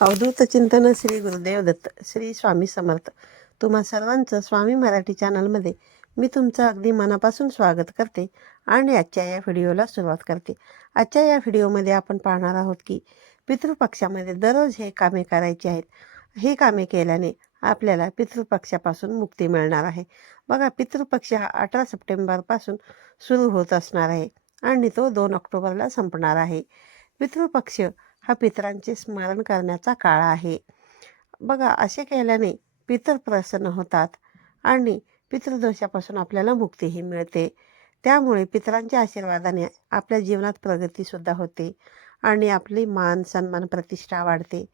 अवधूत चिंतन श्री गुरुदेव दत्त श्री स्वामी समर्थ. तुम्हा सर्वांचं स्वामी मराठी चॅनलमध्ये मी तुमचं अगदी मनापासून स्वागत करते आणि आजच्या या व्हिडिओला सुरुवात करते. आजच्या या व्हिडिओमध्ये आपण पाहणार आहोत की पितृपक्षामध्ये दररोज हे कामे करायची आहेत. ही कामे केल्याने आपल्याला पितृपक्षापासून मुक्ती मिळणार आहे. बघा, पितृपक्ष हा 18 सप्टेंबरपासून सुरू होत असणार आहे आणि तो 2 ऑक्टोबरला संपणार आहे. पितृपक्ष हा पितरांचे स्मरण करण्याचा काळ आहे. बघा, असे केल्याने पितर प्रसन्न होतात आणि पितृदोषापासून आपल्याला मुक्तीही मिळते. त्यामुळे पितरांच्या आशीर्वादाने आपल्या जीवनात प्रगतीसुद्धा होते आणि आपली मान सन्मान प्रतिष्ठा वाढते.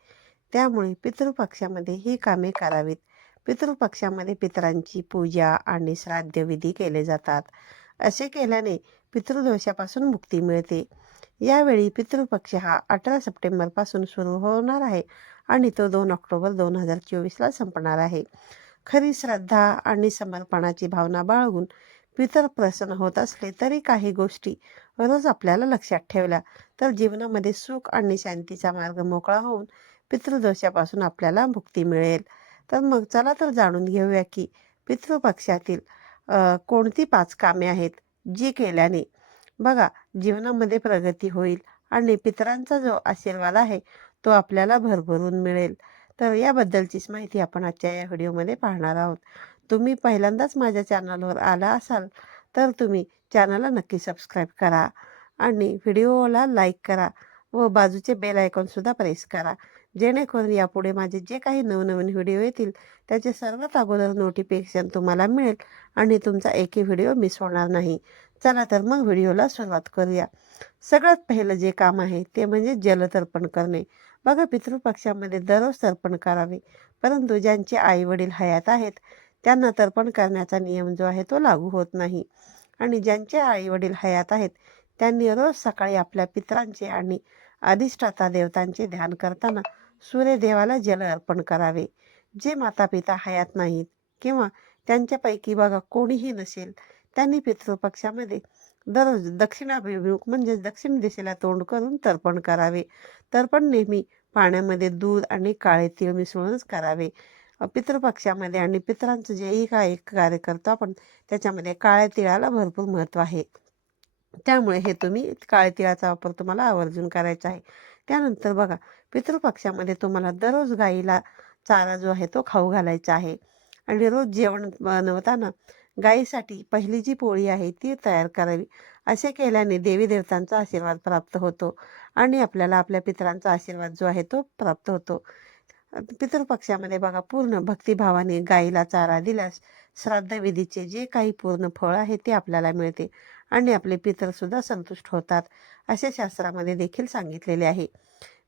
त्यामुळे पितृपक्षामध्ये ही कामे करावीत. पितृपक्षामध्ये पितरांची पूजा आणि श्राद्धविधी केले जातात. असे केल्याने पितृदोषापासून मुक्ती मिळते. यावेळी पितृपक्ष हा 18 सप्टेंबरपासून सुरू होणार आहे आणि तो 2 ऑक्टोबर 2024ला संपणार आहे. खरी श्रद्धा आणि समर्पणाची भावना बाळगून पितर प्रसन्न होत असले तरी काही गोष्टी रोज आपल्याला लक्षात ठेवल्या तर जीवनामध्ये सुख आणि शांतीचा मार्ग मोकळा होऊन पितृदोषापासून आपल्याला मुक्ती मिळेल. तर मग चला तर जाणून घेऊया की पितृपक्षातील कोणती 5 कामे आहेत जी केल्याने बघा जीवनामध्ये प्रगती होईल आणि पितरांचा जो आशीर्वाद आहे तो आपल्याला भरभरून मिळेल. तर याबद्दलचीच माहिती आपण आजच्या या व्हिडिओमध्ये पाहणार आहोत. तुम्ही पहिल्यांदाच माझ्या चॅनलवर आला असाल तर तुम्ही चॅनलला नक्की सबस्क्राईब करा आणि व्हिडिओला लाईक करा व बाजूचे बेल आयकॉनसुद्धा प्रेस करा, जेणेकरून यापुढे माझे जे काही नवनवीन व्हिडिओ येतील त्याचे सर्वात अगोदर नोटिफिकेशन तुम्हाला मिळेल आणि तुमचा एकही व्हिडिओ मिस होणार नाही. चला तर मग व्हिडिओला सुरुवात करूया. सगळ्यात पहिलं जे काम आहे ते म्हणजे जलतर्पण करणे. बघा, पितृपक्षामध्ये दररोज तर्पण करावे, परंतु ज्यांचे आई वडील हयात आहेत त्यांना तर्पण करण्याचा नियम जो आहे तो लागू होत नाही. आणि ज्यांचे आई वडील हयात आहेत त्यांनी रोज सकाळी आपल्या पितरांचे आणि अधिष्ठाता देवतांचे ध्यान करताना सूर्यदेवाला जल अर्पण करावे. जे माता पिता हयात नाहीत किंवा त्यांच्यापैकी बघा कोणीही नसेल त्यांनी पितृपक्षामध्ये दररोज दक्षिणाभिमुख म्हणजे दक्षिण दिशेला तोंड करून तर्पण करावे. तर्पण नेहमी पाण्यामध्ये दूध आणि काळे तीळ मिसळूनच करावे. पितृपक्षामध्ये आणि पितरांचं जेही काही कार्य करतो आपण त्याच्यामध्ये काळ्या तिळाला भरपूर महत्त्व आहे. त्यामुळे हे तुम्ही काळ्या तिळाचा वापर तुम्हाला आवर्जून करायचा आहे. त्यानंतर बघा, पितृपक्षामध्ये तुम्हाला दररोज गाईला चारा जो आहे तो खाऊ घालायचा आहे आणि रोज जेवण बनवताना गायीसाठी पहिली जी पोळी आहे ती तयार करावी. असे केल्याने देवी देवतांचा आशीर्वाद प्राप्त होतो आणि आपल्याला आपल्या पितरांचा आशीर्वाद जो आहे तो प्राप्त होतो. पितृपक्षामध्ये बघा, पूर्ण भक्तिभावाने गायीला चारा दिल्यास श्राद्धविधीचे जे काही पूर्ण फळ आहे ते आपल्याला मिळते आणि आपले पितरसुद्धा संतुष्ट होतात, असे शास्त्रामध्ये देखील सांगितलेले आहे.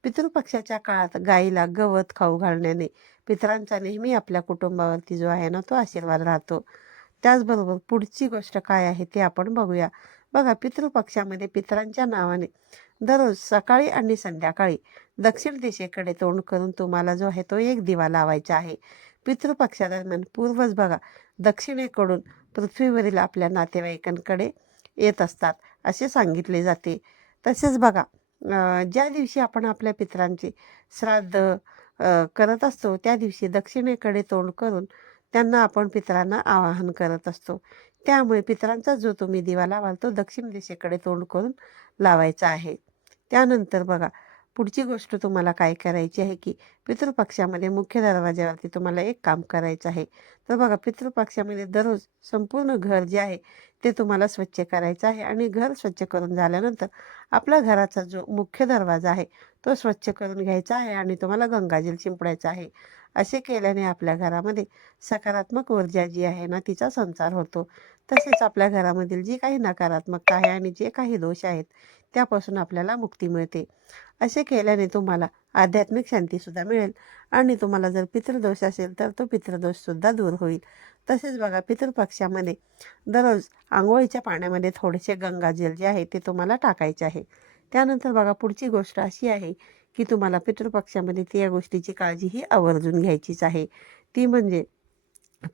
पितृपक्षाच्या काळात गायीला गवत खाऊ घालण्याने पितरांचा नेहमी आपल्या कुटुंबावरती जो आहे ना तो आशीर्वाद राहतो. त्याचबरोबर पुढची गोष्ट काय आहे ते आपण बघूया. बघा, पितृपक्षामध्ये पितरांच्या नावाने दररोज सकाळी आणि संध्याकाळी दक्षिण दिशेकडे तोंड करून तुम्हाला जो आहे तो एक दिवा लावायचा आहे. पितृपक्षादरम्यान पूर्वज बघा दक्षिणेकडून पृथ्वीवरील आपल्या नातेवाईकांकडे येत असतात असे सांगितले जाते. तसेच बघा, ज्या दिवशी आपण आपल्या पितरांचे श्राद्ध करत असतो त्या दिवशी दक्षिणेकडे तोंड करून त्यांना आपण पितरांना आवाहन करत असतो. त्यामुळे पितरांचा जो तुम्ही दिवा लावाल तो दक्षिण दिशेकडे तोंड करून लावायचा आहे. त्यानंतर बघा, पुढची गोष्ट तुम्हाला काय करायची आहे की पितृपक्षामध्ये मुख्य दरवाज्यावरती तुम्हाला एक काम करायचं आहे. तर बघा, पितृपक्षामध्ये दररोज संपूर्ण घर जे आहे ते तुम्हाला स्वच्छ करायचं आहे आणि घर स्वच्छ करून झाल्यानंतर आपल्या घराचा जो मुख्य दरवाजा आहे तो स्वच्छ करून घ्यायचा आहे आणि तुम्हाला गंगाजल शिंपडायचा आहे. असे केल्याने आपल्या घरामध्ये सकारात्मक ऊर्जा जी आहे ना तिचा संचार होतो. तसेच आपल्या घरामधील जी काही नकारात्मकता आहे आणि जे काही दोष आहेत त्यापासून आपल्याला मुक्ती मिळते. असे केल्याने तुम्हाला आध्यात्मिक शांतीसुद्धा मिळेल आणि तुम्हाला जर पितृदोष असेल तर तो पितृदोषसुद्धा दूर होईल. तसेच बघा, पितृपक्षामध्ये दररोज आंघोळीच्या पाण्यामध्ये थोडेसे गंगाजल जे आहे ते तुम्हाला टाकायचे आहे. त्यानंतर बघा, पुढची गोष्ट अशी आहे की तुम्हाला पितृपक्षामध्ये त्या गोष्टीची काळजी ही आवर्जून घ्यायचीच आहे. ती म्हणजे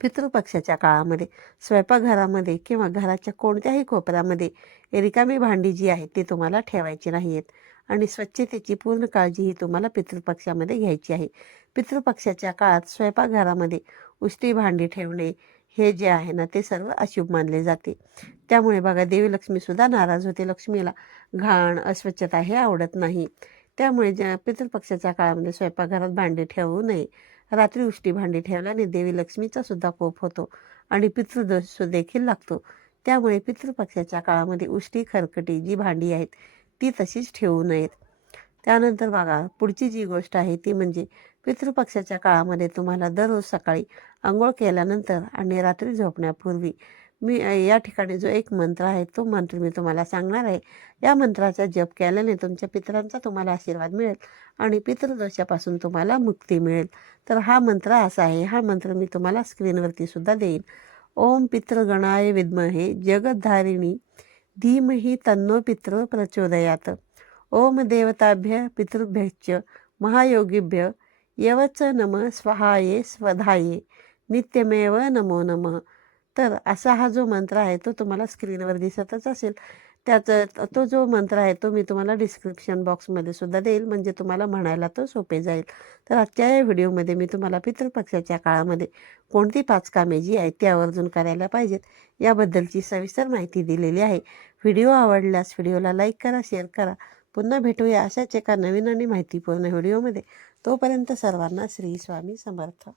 पितृपक्षाच्या काळामध्ये स्वयंपाकघरामध्ये किंवा घराच्या कोणत्याही कोपऱ्यामध्ये रिकामी भांडी जी आहेत ती तुम्हाला ठेवायची नाही आहेत. आणि स्वच्छतेची पूर्ण काळजी ही तुम्हाला पितृपक्षामध्ये घ्यायची आहे. पितृपक्षाच्या काळात स्वयंपाकघरामध्ये उष्टी भांडी ठेवणे हे जे आहे ना ते सर्व अशुभ मानले जाते. त्यामुळे बघा देवी लक्ष्मीसुद्धा नाराज होते. लक्ष्मीला घाण अस्वच्छता हे आवडत नाही. त्यामुळे ज्या पितृपक्षाच्या काळामध्ये स्वयंपाकघरात भांडी ठेवू नये. रात्री उष्टी भांडी ठेवल्याने देवी लक्ष्मीचा सुद्धा कोप होतो आणि पितृदोष देखील लागतो. त्यामुळे पितृपक्षाच्या काळामध्ये उष्टी खरकटी जी भांडी आहेत ती तशीच ठेवू नयेत. त्यानंतर बघा पुढची जी गोष्ट आहे ती म्हणजे पितृपक्षाच्या काळामध्ये तुम्हाला दररोज सकाळी अंघोळ केल्यानंतर आणि रात्री झोपण्यापूर्वी मी या ठिकाणी जो एक मंत्र आहे तो मंत्र मी तुम्हाला सांगणार आहे. या मंत्राचा जप केल्याने तुमच्या पितरांचा तुम्हाला आशीर्वाद मिळेल आणि पितृदोषापासून तुम्हाला मुक्ती मिळेल. तर हा मंत्र असा आहे. हा मंत्र मी तुम्हाला स्क्रीनवरती सुद्धा देईन. ओम पितृगणाय विद्महे जगद्धारिणी धीमहि तन्नो पितृ प्रचोदयात. ओम देवताभ्य पितृभ्यश्च महायोगिभ्य यवच नम स्वाहाये स्वधाये नित्यमेव नमो नमः. तर असा हा जो मंत्र आहे तो तुम्हाला स्क्रीनवर दिसतच असेल. त्याचा तो जो मंत्र आहे तो मी तुम्हाला डिस्क्रिप्शन बॉक्समध्ये सुद्धा देईल, म्हणजे तुम्हाला म्हणायला तो सोपे जाईल. तर आजच्या या व्हिडिओमध्ये मी तुम्हाला पितृपक्षाच्या काळामध्ये कोणती 5 कामे जी आहेत ती आवर्जून करायला पाहिजेत याबद्दलची सविस्तर माहिती दिलेली आहे. व्हिडिओ आवडल्यास व्हिडिओला लाईक करा, शेअर करा. पुन्हा भेटूया अशाच एका नवीन आणि माहितीपूर्ण व्हिडिओमध्ये. तोपर्यंत सर्वांना श्री स्वामी समर्थ.